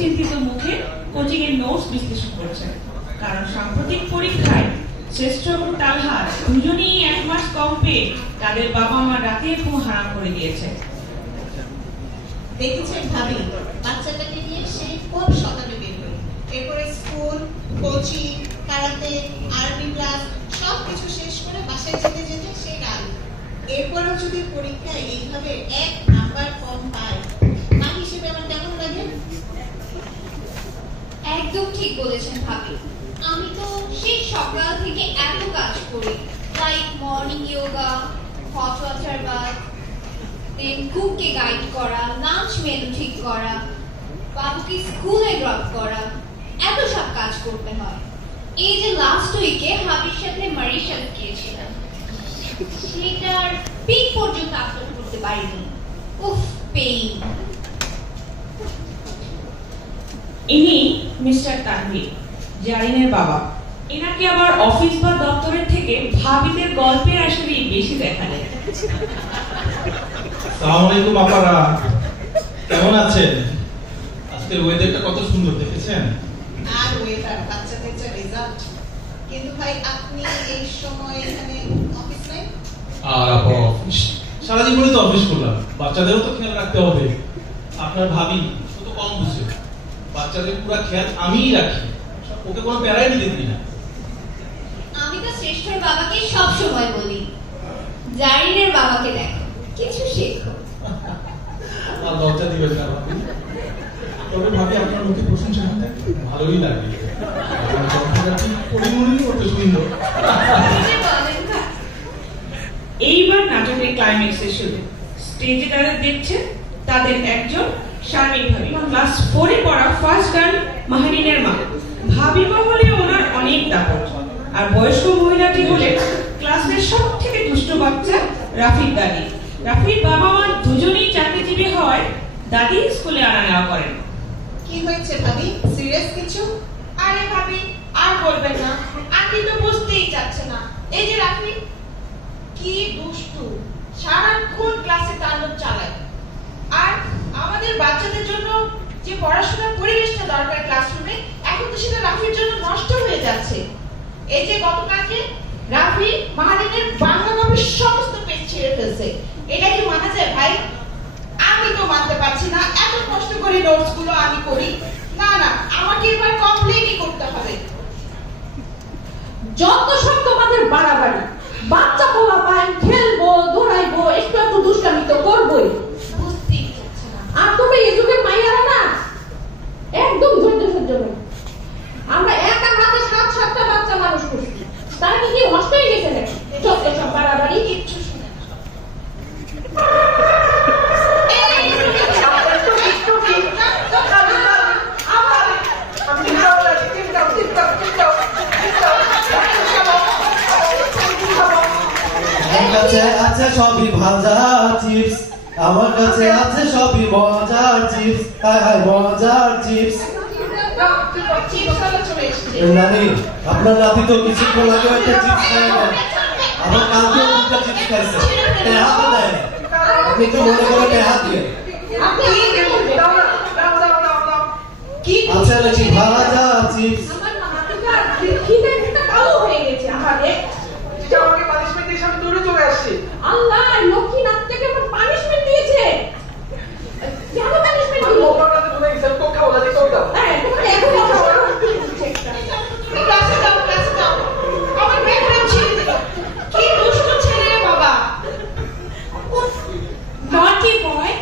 চিন্তিত মুখে কোচিং এর নোটস বিশ্লেষণ করছেন। কারণ সাম্প্রতিক পরীক্ষায় শ্রেষ্ঠ এবং তালহার দুজনেই 1 মাস কম পেয়ে তাদের বাবা মা রাতের ঘুম হারাম করে দিয়েছে। দেখেছেন ভাবি, বাচ্চাটাকে নিয়ে সে কোন সকালে বের হই, এরপরে school, coaching, karate, army class সবকিছু শেষ করে বাসায় যেতে যেতে সে রাত। এরপরেও যদি পরীক্ষায় এইভাবে 1 নাম্বার কম পায়, মা হিসেবে আমার কেমন লাগে? একদম ঠিক বলেছেন ভাবি। আমি তো সেই সকাল থেকে এত কাজ করি, like morning yoga, hot water bath, then কুককে গাইড করা, লাঞ্চ মেনু ঠিক করা, বাবুকে স্কুলে ড্রপ করা, এত সব কাজ করতে হয়। এই যে লাস্ট উইকে হাবির সাথে মরিশাস গিয়েছিলাম, সেটার পিক পর্যন্ত আপলোড করতে পারিনি। উফ, পেইন। ইনি মিস্টার তানভীর, জারিনের বাবা। এনাকে আবার অফিস বা দপ্তরের থেকে ভাবিদের গল্পের আসলে বেশি দেখা যায়। আসসালামু আলাইকুম আপনারা, কেমন আছেন? আজকের ওয়েদারটা কত সুন্দর দেখেছেন? আর ওয়েদার, বাচ্চাদের যে রেজাল্ট। কিন্তু ভাই আপনি এই সময় এখানে অফিস নাই? আর অফিস সারা জীবনই তো অফিস করলাম, বাচ্চাদেরও তো খেয়াল রাখতে হবে। আপনার ভাবি কত কম বুঝে, বাচ্চাদের পুরো খেয়াল আমিই রাখি, ওকে কোনো প্যারাই নিতে দিই না। আমি তো শ্রেষ্ঠর বাবাকে সব সময় বলি, জারিনের বাবাকে দেখো, কিছু শেখো। আর লজ্জা দিবেন না ভাবি, তবে ভাবি আপনার মুখে প্রশংসা শুনতে ভালোই লাগে। পরিমণি করতে সুন্দর। এইবার নাটকের ক্লাইম্যাক্সে শুরু। স্টেজে যারা দেখছেন তাদের একজন শারমিন ভাবি, ক্লাস 4 এ পড়া ফার্স্ট গার্ল মাহারিনের মা। ভাবি মা হলে ওনার অনেক দাপট, আর বয়স্ক মহিলাটি হলেন ক্লাসের সব থেকে দুষ্ট বাচ্চা রাফির দাদি। রাফির বাবা মা দুজনেই চাকরিজীবী হওয়ায় দাদি স্কুলে আনা নেওয়া করেন। কি হয়েছে ভাবি, সিরিয়াস কিছু? আরে ভাবি আর বলবেন না, আন্টি তো বুঝতেই চাচ্ছে না। এই যে রাফি কি দুষ্টু, সারাক্ষণ ক্লাসে তাণ্ডব চালায়। আর আমাদের বাচ্চাদের জন্য যে পড়াশোনার পরিবেশটা দরকার ক্লাসরুমে, এখন তো সেটা রাফির জন্য নষ্ট হয়ে যাচ্ছে। এই যে গতকালকে রাফি মাহারিনের বাংলা কপির সমস্ত পেজ ছেড়ে ফেলছে। এটা কি মানা যায় ভাই? আমি তো মানতে পারছি না, এত কষ্ট করে নোটস গুলো আমি করি। না না, আমাকে এবার কমপ্লেনই করতে হবে। যত সব তোমাদের বাড়াবাড়ি, বাচ্চা পোলা পায় খেলবো, দৌড়াইবো, একটু একটু দুষ্টামি তো করবোই। বুঝতেই চাচ্ছে না। আর তুমি এই যুগের মাইয়ারা না একদম ধৈর্য সহ্য নেই। আমরা একা হাতে 7-7টা বাচ্চা মানুষ করছি, তারা কি নষ্ট হয়ে গেছে নাকি? যত সব বাড়াবাড়ি, কিচ্ছু শুনে না। আমার কাছে আছে সবই ভাজা চিপস, আমার কাছে আছে সবই মজার চিপস, হায় হায় মজার চিপস। নানি, আপনার নাতি তো কিছুক্ষণ আগে একটা চিপস খায় না, আমার কালকেও 2টা চিপস খাইছে, হাতে দেয়। আপনি একটু মনে করে হাত দিয়ে আচ্ছা নাকি ভাজা চিপস। আমার নাতিটা খিদে একটা কালো হয়ে গেছে। আমাদের আমাকে পানিশমেন্ট দিয়ে আমি দৌড়ে চলে আসছি। আল্লাহ, লক্ষ্মী নাতটাকে আমার পানিশমেন্ট দিয়েছে। কেন পানিশমেন্ট দিল? ওনারা তো বলে এক্সাম কোক খাওয়া লাগে, কোক দাও। হ্যাঁ, তোমাকে এখন ক্লাসে যাও, ক্লাসে যাও। আমার ব্যাকগ্রাউন্ড ছেড়ে দিল। কি দুষ্ট ছেলে রে বাবা। নটি বয়।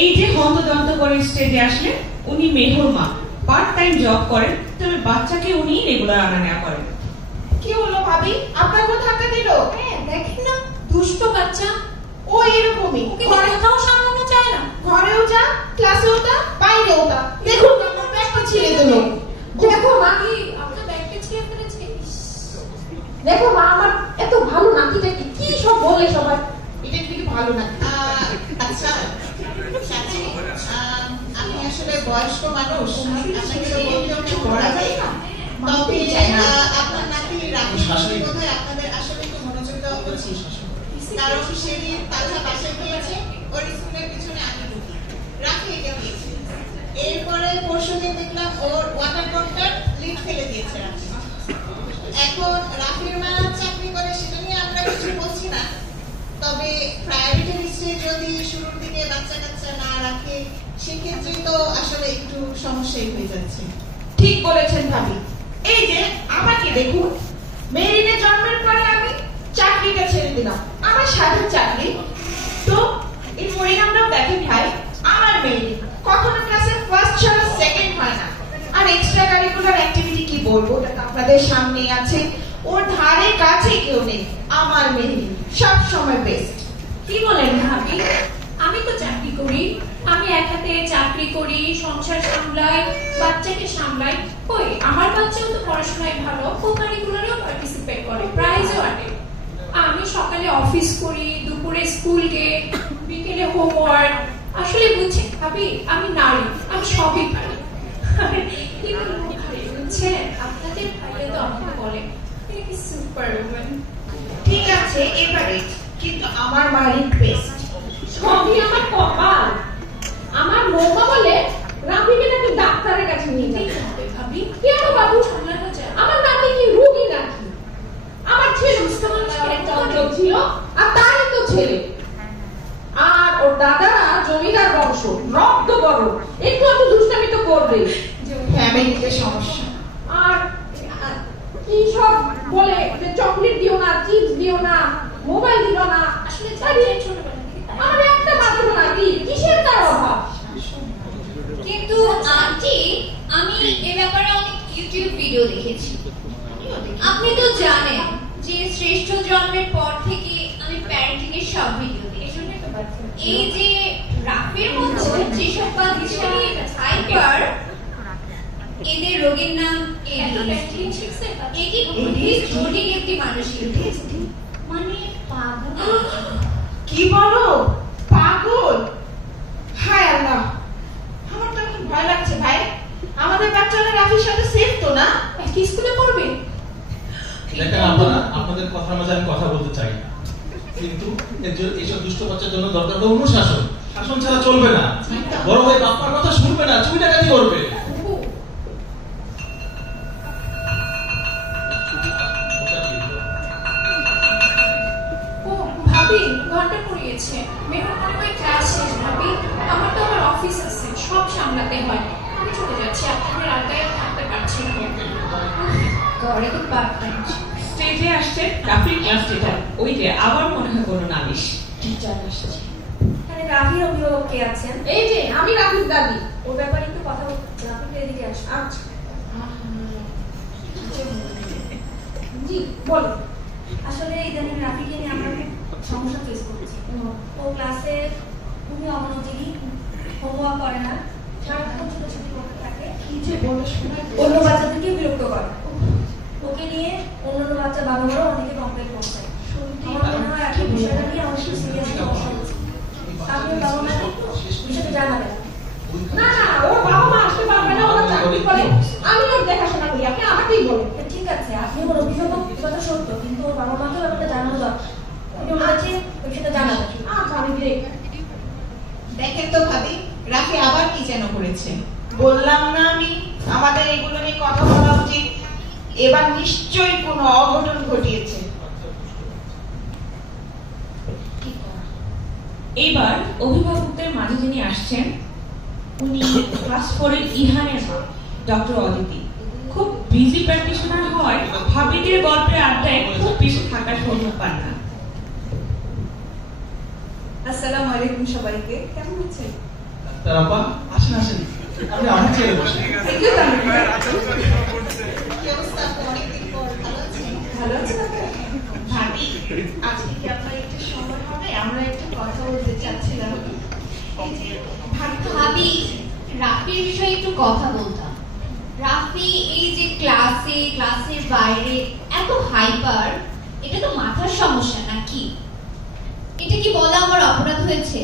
এই যে হন্তদন্ত করে স্টেজে আসলে, উনি মেহর মা, পার্ট টাইম জব করেন, তবে বাচ্চাকে উনি রেগুলার আনা নেওয়া করেন। কি হলো ভাবি, আপনার কথা ধাক্কা দিল? হ্যাঁ, দেখেন না, দুষ্ট বাচ্চা। ও এরকমই, ঘরেও সামলানো চায় না। ঘরেও যা, ক্লাসেও তা, বাইরেও তা। দেখুন না, আমার ব্যাগটা ছিঁড়ে দিল। দেখো মা, আপনার ব্যাগটা ছিঁড়ে ফেলেছে। দেখো মা, আমার এত ভালো নাতিটা কি সব বলে সবাই। এটা কিন্তু ভালো না। আচ্ছা চাচি, আপনি আসলে বয়স্ক মানুষ, আপনাকে তো বলতেও কিছু করা যায় না। তবে আপনার নাতি রাফি বোধহয় আপনাদের আসলে একটু মনোযোগ দেওয়া উচিত, কারণ সেদিন তালহা বাসায় গিয়েছে, ওর স্কুলের পিছনে আমি ঢুকি। ওর ওয়াটার বটল লিড ফেলে দিয়েছে রাফি। এখন রাফির মা চাকরি করে সেটা নিয়ে আমরা কিছু বলছি না, তবে প্রাইভেট লিস্টে যদি শুরুর দিকে বাচ্চা কাচ্চা না রাখে সেক্ষেত্রে তো আসলে একটু সমস্যাই হয়ে যাচ্ছে। ঠিক বলেছেন ভাবি। এই যে আমাকে দেখুন, মেরিনের জন্মের পরে আমি চাকরিটা ছেড়ে দিলাম, আমার সাথে চাকরি। তো এই পরিণামটাও দেখেন ভাই, আমার মেরিন কখনো ক্লাসে ফার্স্ট ছাড়া সেকেন্ড হয় না। আর এক্সট্রা কারিকুলার অ্যাক্টিভিটি কি বলবো, ওটা তো আপনাদের সামনে আছে, ওর ধারে কাছে কেউ নেই। আমার মেরিন সব সময় বেস্ট। কি বলেন ভাবি? আমি তো চাকরি করি, আমি এক হাতে চাকরি করি, সংসার সামলাই, বাচ্চাকে সামলাই। কই আমার বাচ্চাও তো পড়াশোনায় ভালো, কো-কারিকুলারেও পার্টিসিপেট করে, প্রাইজও আনে। আমি সকালে অফিস করি, দুপুরে স্কুল গে, বিকেলে হোমওয়ার্ক। আসলে বুঝছেন ভাবি, আমি নারী, আমি সবই পারি। বুঝছেন, আপনাদের ভাইয়া তো আমাকে বলে সুপার উম্যান। ঠিক আছে এবারে, কিন্তু আমার মারিন বেস্ট। সবই আমার কপাল। আমার বৌমা বলে রাফিকে নাকি ডাক্তারের কাছে নিয়ে যেতে হবে। ভাবি কেন বাবু সামলানো যায়? আমার নাতি কি রোগী নাকি? আমার ছেলে সুস্থ মানুষের একটা অঞ্চল ছিল, আর তারই তো ছেলে। আর ওর দাদারা জমিদার বংশ, রক্ত বড়, একটু একটু দুষ্টামি তো করবে। ফ্যামিলিতে সমস্যা। আর কি সব বলে যে চকলেট দিও না, চিপস দিও না, মোবাইল দিও না। আসলে ছোটবেলা থেকে আমার একটা মাত্র নাতি, কিসের তার অভাব? কিন্তু আন্টি, আমি এ ব্যাপারে অনেক ইউটিউব ভিডিও দেখেছি। আপনি তো জানেন যে শ্রেষ্ঠ জন্মের পর থেকে আমি প্যারেন্টিং এর সব ভিডিও দেখি। এই যে রাফির মধ্যে যেসব বাচ্চা হাইপার, এদের রোগের নাম জটিল একটি মানসিক মানে পাগল। কি বলো? পাগল? হায় আল্লাহ, আমার তো এখন ভয় লাগছে ভাই। আমাদের বাচ্চারা রাফির সাথে সেফ তো না? কি স্কুলে পড়বে? দেখেন আপনারা, আপনাদের কথার মাঝে আমি কথা বলতে চাই না, কিন্তু এইসব দুষ্ট বাচ্চার জন্য দরকার হলো অনুশাসন। শাসন ছাড়া চলবে না। বড় ভাই বাপ্পার কথা শুনবে না, চুরি ডাকাতি করবে। ভাবি ঘন্টা পড়িয়েছে, মেহর মনে হয় ক্লাস শেষ। ভাবি আমার তো আবার অফিস আছে, সব সামলাতে হয়। আমি চলে যাচ্ছি, আপনাদের আড্ডায় থাকতে পারছি না। ঘরে তো পার্ট টাইম। স্টেজে আসছে রাফির ক্লাস টিচার। ওই যে আবার মনে হয় কোনো নালিশ। টিচার আসছে। এখানে রাফির অভিভাবক কে আছেন? এই যে আমি রাফির দাদি। ওর ব্যাপারে একটু কথা বলতে, রাফিকে এদিকে আসুন। আচ্ছা জি বলো। আসলে ইদানিং রাফিকে নিয়ে আমরা খুব সমস্যা ফেস করছি। ও ক্লাসে খুবই অমনোযোগী, হোমওয়ার্ক করে না, সারাক্ষণ ছোটাছুটি করতে থাকে, অন্য বাচ্চাদেরকে বিরক্ত করে। ওকে নিয়ে অন্যান্য বাচ্চা বাবা মারাও অনেকে কমপ্লেন করছে। আমার মনে হয় একটা বিষয়টা নিয়ে আমাদের একটু সিরিয়াসলি বসা উচিত। আপনি বাবা মাকে একটু বিষয়টা জানাবেন। না না, ওর বাবা মা আসতে পারবে না, ওরা চাকরি করে, আমি ওর দেখাশোনা করি, আপনি আমাকেই বলেন। ঠিক আছে, আপনি ওর অভিভাবক, কথা সত্য, কিন্তু ওর বাবা মাকেও ব্যাপারটা জানানো দরকার। আপনি ওর কাছে বিষয়টা জানাবেন। আচ্ছা আমি দেখি। দেখেন তো ভাবি, রাফি আবার কি যেন করেছে। বললাম না আমি, আমাদের এগুলো নিয়ে কথা বলা উচিত। এবার নিশ্চয়ই কোনো অঘটন ঘটিয়েছে। এইবার অভিভাবকদের মাঝে যিনি আসছেন, উনি ক্লাস 4 এর ইহানের মা, ডক্টর অদিতি। খুব বিজি প্র্যাকটিশনার হয়, ভাবিদের গল্পের আড্ডায় খুব বেশি থাকার সুযোগ পান না। আসসালামু আলাইকুম সবাইকে, কেমন আছেন? ডাক্তার আপা আসেন আসেন, আপনি আমার চেয়ারে বসেন। কি অবস্থা? আপনি অনেকদিন পর ভালো আছেন? ভালো আছেন আপনারা? ভাবি, আজকে কি আপনার একটু সময় হবে? আমরা একটু কথা বলতে চাচ্ছিলাম। এই যে ভাবি, রাফির বিষয়ে একটু কথা বলতাম। রাফি এই যে ক্লাসের বাইরে এত হাইপার, এটা তো মাথার সমস্যা নাকি? এটা কি বলা আমার অপরাধ হয়েছে?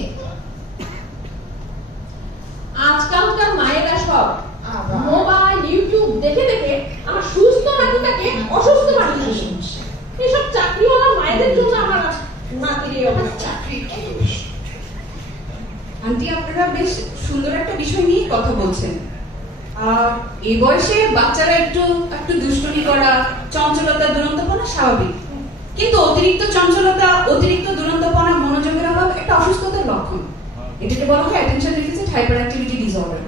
আজকালকার মায়েরা সব মোবাইল ইউটিউব দেখে দেখে আমার সুস্থ নাতিটাকে অসুস্থ বানিয়ে দিচ্ছে। এসব চাকরিওয়ালা মায়েদের জন্য আমার নাতির এই অবস্থা। আন্টি, আপনারা বেশ সুন্দর একটা বিষয় নিয়ে কথা বলছেন। এই বয়সে বাচ্চারা একটু একটু দুষ্টুমি করা, চঞ্চলতা, দুরন্তপনা স্বাভাবিক, কিন্তু অতিরিক্ত চঞ্চলতা, অতিরিক্ত দুরন্তপনা, মনোযোগের অভাব একটা অসুস্থতার লক্ষণ। এটাকে বলা হয় attention deficit hyper activity disorder.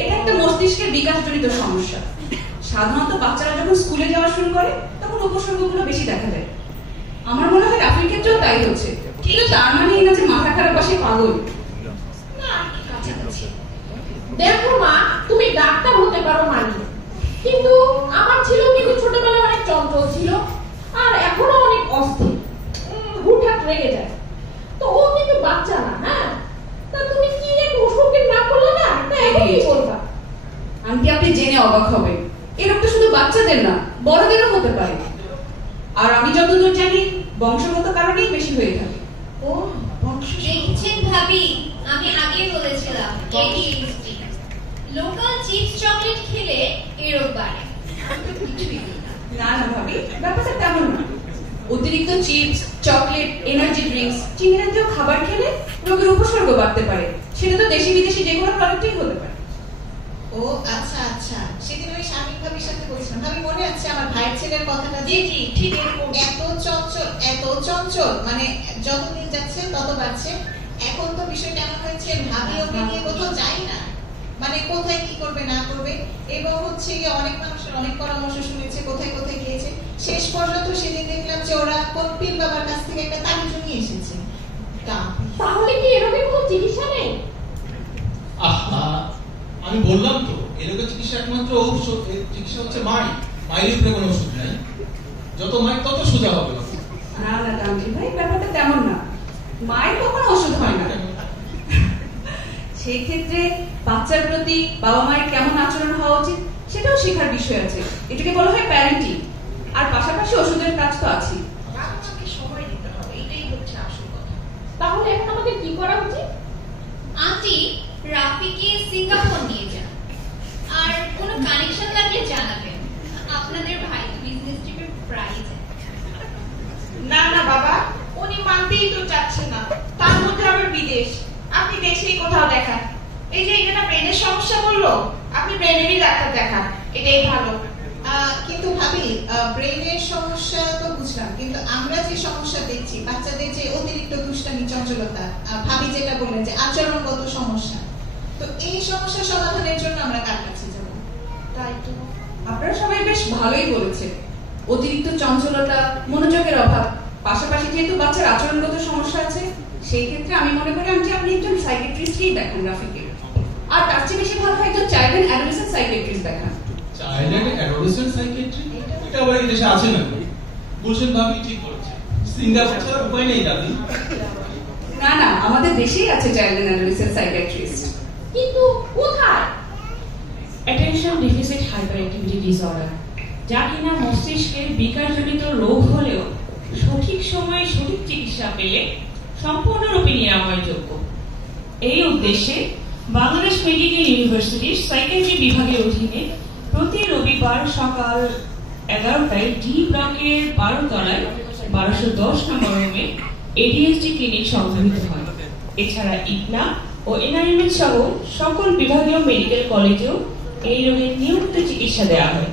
এটা একটা মস্তিষ্কের বিকাশজনিত সমস্যা। সাধারণত বাচ্চারা যখন স্কুলে যাওয়া শুরু করে তখন উপসর্গগুলো বেশি দেখা যায়। আমার মনে হয় রাফির ক্ষেত্রেও তাই হচ্ছে, কিন্তু তার মানে এই না যে মাথা খারাপ বা সে পাগল। দেখো মা, তুমি ডাক্তার হতে পারো মানি, কিন্তু আমার ছেলে কিন্তু ছোটবেলায় অনেক চঞ্চল ছিল আর এখনো অনেক অস্থির, হুটহাট রেগে যায়। তো ও কিন্তু বাচ্চা না। হ্যাঁ, তা তুমি কি এক ওষুধের নাম বললে না, তা এখন কি বলবা? আন্টি, আপনি জেনে অবাক হবেন, এই রোগটা শুধু বাচ্চাদের না, বড়দেরও হতে পারে। আর আমি যতদূর জানি বংশগত কারণেই বেশি হয়ে থাকে। ও দেখছেন ভাবি, আমি আগেই বলেছিলাম লোকাল চিপস চকলেট খেলে এই রোগ বাড়ে। না না ভাবি, ব্যাপারটা তেমন না। অতিরিক্ত চিপস, চকলেট, এনার্জি ড্রিঙ্কস, চিনি জাতীয় খাবার খেলে রোগের উপসর্গ বাড়তে পারে। সেটা তো দেশি বিদেশি যে কোনো প্রোডাক্টই হতে পারে। ও আচ্ছা আচ্ছা, সেদিন ওই শারমিন ভাবির সাথে বলছিলাম, ভাবি মনে আছে আমার ভাইয়ের ছেলের কথাটা? জি জি, ঠিক এরকম। এত চঞ্চল, মানে যতদিন যাচ্ছে তত বাড়ছে। এখন তো বিষয়টা এমন হয়েছে, ভাবি ওকে নিয়ে কোথাও যায় না, মানে কোথায় কি করবে না করবে, এবং হচ্ছে গিয়ে অনেক মানুষের অনেক পরামর্শ শুনেছে, কোথায় কোথায় গিয়েছে। শেষ পর্যন্ত সেদিন দেখলাম যে ওরা কোন পীর বাবার কাছ থেকে একটা তাবিজ নিয়ে এসেছে। তাহলে কি এরকম কোনো চিকিৎসা নেই? আহা, আমি বললাম তো এই রোগের চিকিৎসা একমাত্র ঔষধ। চিকিৎসা হচ্ছে মায়ের উপরে কোনো ওষুধ নাই। যত মায়ের তত সোজা হবে। না না গান্ধী ভাই, ব্যাপারটা তেমন না। মায়ের কখনো ওষুধ হয় না। সেই ক্ষেত্রে বাচ্চার প্রতি বাবা মায়ের কেমন আচরণ হওয়া উচিত সেটাও শেখার বিষয় আছে। এটাকে বলা হয় প্যারেন্টিং। আর পাশাপাশি ওষুধের কাজ তো আছে। সময় দিতে হবে, এটাই হচ্ছে আসল কথা। তাহলে এখন আমাদের কি করা উচিত? আন্টি, রাফিকে সিঙ্গাপুর নিয়ে যান, আর কোনো কানেকশন লাগলে জানাবেন। আপনাদের ভাই তো বিজনেস ট্রিপের প্রাইজ। না না বাবা, উনি মানতেই তো চাচ্ছে না, তার মধ্যে আবার বিদেশ। আপনি দেশেই কোথাও দেখান। এই যে এটা ব্রেনের সমস্যা বললো, আপনি ব্রেনেরই ডাক্তার দেখান, এটাই ভালো। কিন্তু ভাবি, ব্রেনের সমস্যা তো বুঝলাম, কিন্তু আমরা যে সমস্যা দেখছি বাচ্চাদের যে অতিরিক্ত দুষ্টামি, চঞ্চলতা, ভাবি যেটা বললেন যে আচরণগত সমস্যা, তো এই সমস্যা সমাধানের জন্য আমরা কার কাছে যাব? তাই তো আপনারা সবাই বেশ ভালোই বলেছেন। অতিরিক্ত চঞ্চলতা, মনোযোগের অভাব, পাশাপাশি যেহেতু বাচ্চার আচরণগত সমস্যা আছে, সেই ক্ষেত্রে আমি মনে করি আন্টি আপনি একজন সাইকিয়াট্রিস্টকেই দেখান রাফিকে। আর তার চেয়ে বেশি ভালো হয় একজন চাইল্ড এন্ড অ্যাডোলেসেন্ট সাইকিয়াট্রিস্ট দেখান। চাইল্ড এন্ড অ্যাডোলেসেন্ট সাইকিয়াট্রি এটা আবার এই দেশে আছে না? বলছেন ভাবি, ঠিক বলেছে। সিঙ্গাপুর ছাড়া উপায় নেই দাদি। না না, আমাদের দেশেই আছে চাইল্ড এন্ড অ্যাডোলেসেন্ট সাইকিয়াট্রিস্ট। কিন্তু কোথায়? Attention deficit hyper activity disorder, যা কিনা মস্তিষ্কের বিকারজনিত রোগ হলেও সঠিক সময়ে সঠিক চিকিৎসা পেলে সম্পূর্ণরূপে নিরাময়যোগ্য। এই উদ্দেশ্যে বাংলাদেশ মেডিকেল ইউনিভার্সিটির সাইকিয়াট্রি বিভাগের অধীনে প্রতি রবিবার সকাল 11টায় ডি ব্লকের 12 তলায় 1210 নম্বর রুমে এডিএসডি ক্লিনিক সংগঠিত হয়। এছাড়া ইগনা ও এনআইএমএস সহ সকল বিভাগীয় মেডিকেল কলেজেও এই রোগের নিয়মিত চিকিৎসা দেওয়া হয়।